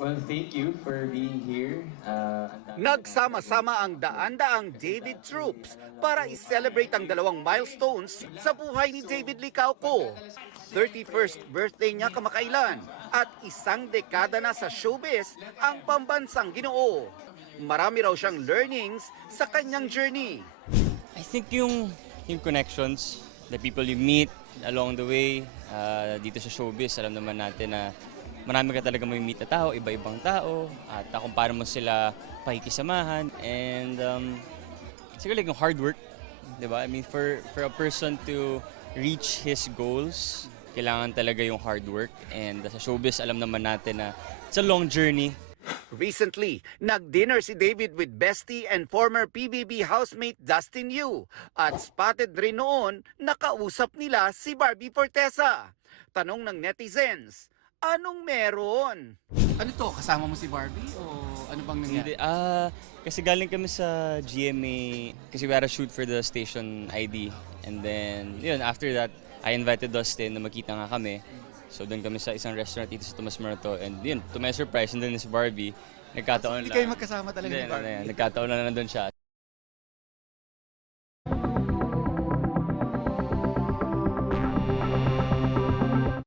Well, thank you for being here. Nagsama-sama ang daan-daang David troops para i-celebrate ang dalawang milestones sa buhay ni David Licauco. 31st birthday niya kamakailan at isang dekada na sa showbiz ang pambansang Ginoo. Marami raw siyang learnings sa kanyang journey. I think yung connections, the people you meet along the way, dito sa showbiz, alam naman natin na marami ka talaga may meet na tao, iba-ibang tao, at kung paano mo sila pakikisamahan. And siguro like yung hard work, di ba? I mean, for a person to reach his goals, kailangan talaga yung hard work. And sa showbiz, alam naman natin na it's a long journey. Recently, nag-dinner si David with bestie and former PBB housemate Dustin Yu at spotted rin noon nakausap nila si Barbie Fortesa. Tanong ng netizens, anong meron? Ano to? Kasama mo si Barbie o ano bang nangyari? Hindi, kasi galing kami sa GMA, kasi we had a shoot for the station ID. And then, yun, after that, I invited Dustin na magkita nga kami. So doon kami sa isang restaurant dito sa Tomas Morato. And yun, to my surprise, nandun na si Barbie. Nagkataon Hindi lang. kayo magkasama talaga ni Barbie? Nagkataon lang nandun siya.